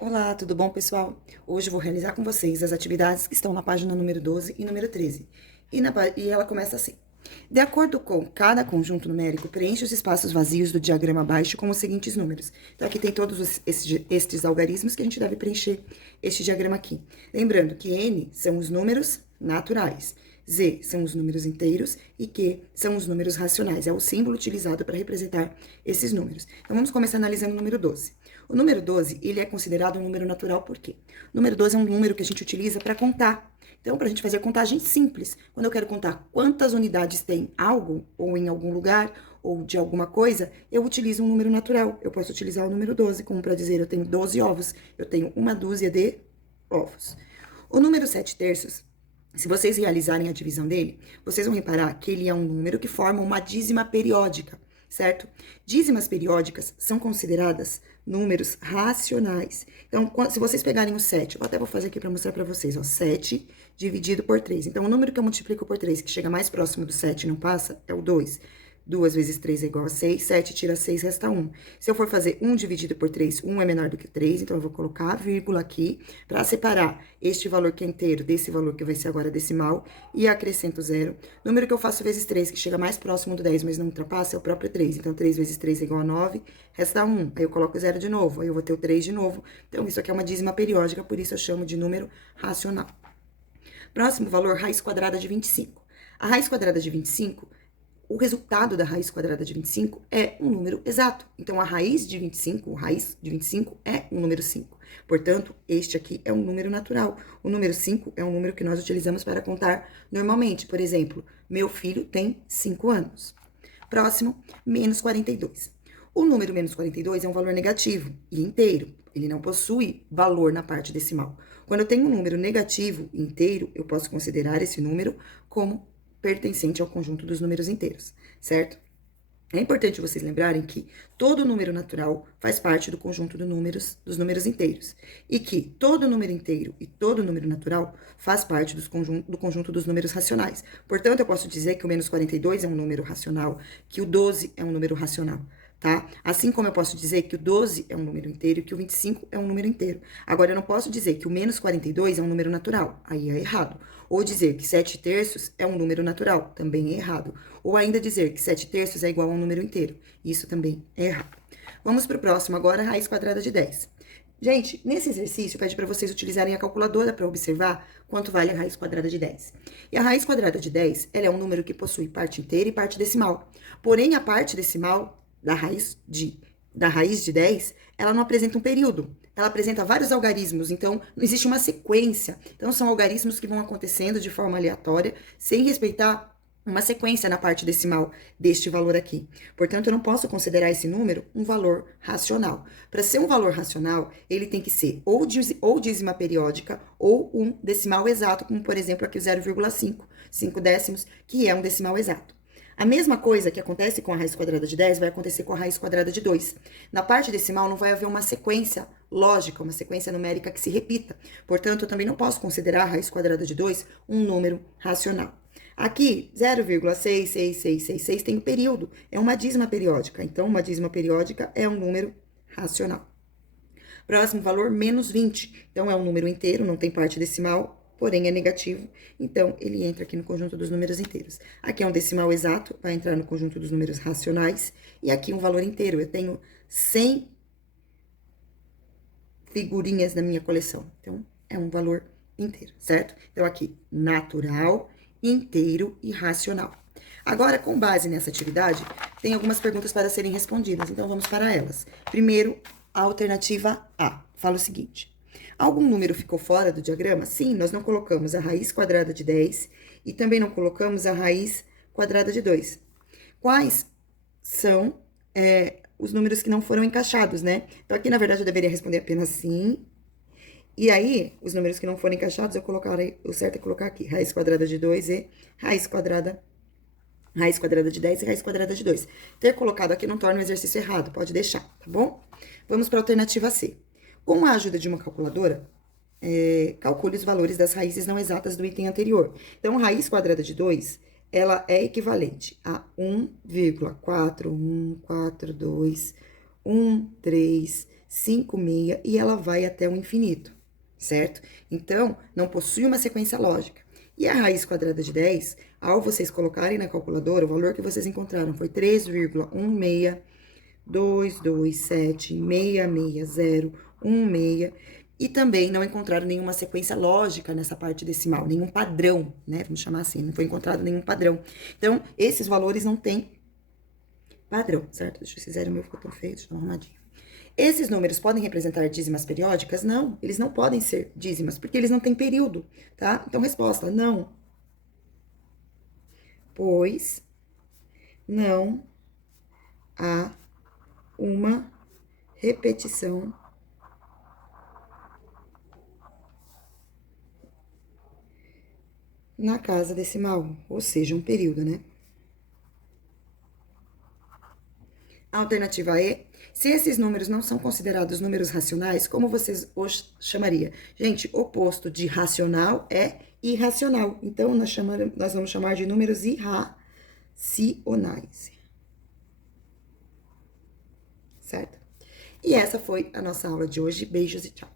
Olá, tudo bom, pessoal? Hoje eu vou realizar com vocês as atividades que estão na página número 12 e número 13. E ela começa assim. De acordo com cada conjunto numérico, preencha os espaços vazios do diagrama abaixo com os seguintes números. Então, aqui tem todos estes algarismos que a gente deve preencher este diagrama aqui. Lembrando que N são os números naturais, Z são os números inteiros e Q são os números racionais. É o símbolo utilizado para representar esses números. Então, vamos começar analisando o número 12. O número 12, ele é considerado um número natural por quê? O número 12 é um número que a gente utiliza para contar. Então, para a gente fazer contagem simples, quando eu quero contar quantas unidades tem algo, ou em algum lugar, ou de alguma coisa, eu utilizo um número natural. Eu posso utilizar o número 12, como para dizer, eu tenho 12 ovos, eu tenho uma dúzia de ovos. O número 7 terços, se vocês realizarem a divisão dele, vocês vão reparar que ele é um número que forma uma dízima periódica, certo? Dízimas periódicas são consideradas números racionais. Então, se vocês pegarem o 7, eu até vou fazer aqui para mostrar para vocês, ó, 7 dividido por 3. Então, o número que eu multiplico por 3, que chega mais próximo do 7 e não passa, é o 2. 2 vezes 3 é igual a 6, 7 tira 6, resta 1. Se eu for fazer 1 dividido por 3, 1 é menor do que 3, então eu vou colocar a vírgula aqui para separar este valor que é inteiro desse valor que vai ser agora decimal e acrescento 0. Número que eu faço vezes 3, que chega mais próximo do 10, mas não ultrapassa, é o próprio 3. Então, 3 vezes 3 é igual a 9, resta 1. Aí eu coloco 0 de novo, aí eu vou ter o 3 de novo. Então, isso aqui é uma dízima periódica, por isso eu chamo de número racional. Próximo valor, raiz quadrada de 25. A raiz quadrada de 25, o resultado da raiz quadrada de 25 é um número exato. Então, a raiz de 25 é um número 5. Portanto, este aqui é um número natural. O número 5 é um número que nós utilizamos para contar normalmente. Por exemplo, meu filho tem 5 anos. Próximo, menos 42. O número menos 42 é um valor negativo e inteiro. Ele não possui valor na parte decimal. Quando eu tenho um número negativo inteiro, eu posso considerar esse número como pertencente ao conjunto dos números inteiros, certo? É importante vocês lembrarem que todo número natural faz parte do conjunto dos números inteiros. E que todo número inteiro e todo número natural faz parte do conjunto dos números racionais. Portanto, eu posso dizer que o menos 42 é um número racional, que o 12 é um número racional, tá? Assim como eu posso dizer que o 12 é um número inteiro e que o 25 é um número inteiro. Agora, eu não posso dizer que o menos 42 é um número natural. Aí é errado. Ou dizer que 7 terços é um número natural. Também é errado. Ou ainda dizer que 7 terços é igual a um número inteiro. Isso também é errado. Vamos para o próximo agora, raiz quadrada de 10. Gente, nesse exercício, pede para vocês utilizarem a calculadora para observar quanto vale a raiz quadrada de 10. E a raiz quadrada de 10, ela é um número que possui parte inteira e parte decimal. Porém, a parte decimal da raiz de 10, ela não apresenta um período. Ela apresenta vários algarismos, então não existe uma sequência. Então, são algarismos que vão acontecendo de forma aleatória, sem respeitar uma sequência na parte decimal deste valor aqui. Portanto, eu não posso considerar esse número um valor racional. Para ser um valor racional, ele tem que ser ou dízima periódica ou um decimal exato, como por exemplo aqui o 0,5, 5 décimos, que é um decimal exato. A mesma coisa que acontece com a raiz quadrada de 10 vai acontecer com a raiz quadrada de 2. Na parte decimal não vai haver uma sequência lógica, uma sequência numérica que se repita. Portanto, eu também não posso considerar a raiz quadrada de 2 um número racional. Aqui, 0,66666 tem um período, é uma dízima periódica. Então, uma dízima periódica é um número racional. Próximo valor, menos 20. Então, é um número inteiro, não tem parte decimal, porém é negativo. Então, ele entra aqui no conjunto dos números inteiros. Aqui é um decimal exato, vai entrar no conjunto dos números racionais. E aqui um valor inteiro. Eu tenho 100 figurinhas na minha coleção. Então, é um valor inteiro, certo? Então, aqui, natural, inteiro e racional. Agora, com base nessa atividade, tem algumas perguntas para serem respondidas, então vamos para elas. Primeiro, a alternativa A fala o seguinte: algum número ficou fora do diagrama? Sim, nós não colocamos a raiz quadrada de 10 e também não colocamos a raiz quadrada de 2. Quais são os números que não foram encaixados, né? Então, aqui, na verdade, eu deveria responder apenas sim. E aí, os números que não foram encaixados, o certo é colocar aqui, raiz quadrada de 2 e raiz quadrada de 10 e raiz quadrada de 2. Ter colocado aqui não torna o exercício errado, pode deixar, tá bom? Vamos para a alternativa C. Com a ajuda de uma calculadora, calcule os valores das raízes não exatas do item anterior. Então, raiz quadrada de 2, ela é equivalente a 1,414213 5,6 e ela vai até o infinito, certo? Então, não possui uma sequência lógica. E a raiz quadrada de 10, ao vocês colocarem na calculadora, o valor que vocês encontraram foi 3,162276616. E também não encontraram nenhuma sequência lógica nessa parte decimal, nenhum padrão, né? Vamos chamar assim, não foi encontrado nenhum padrão. Então, esses valores não têm padrão, certo? Deixa eu fizer o meu, ficou tão feio, deixa eu dar uma arrumadinha. Esses números podem representar dízimas periódicas? Não, eles não podem ser dízimas, porque eles não têm período, tá? Então, resposta, não. Pois não há uma repetição na casa decimal, ou seja, um período, né? Alternativa E, se esses números não são considerados números racionais, como vocês os chamaria? Gente, oposto de racional é irracional. Então, nós vamos chamar de números irracionais. Certo? E essa foi a nossa aula de hoje. Beijos e tchau.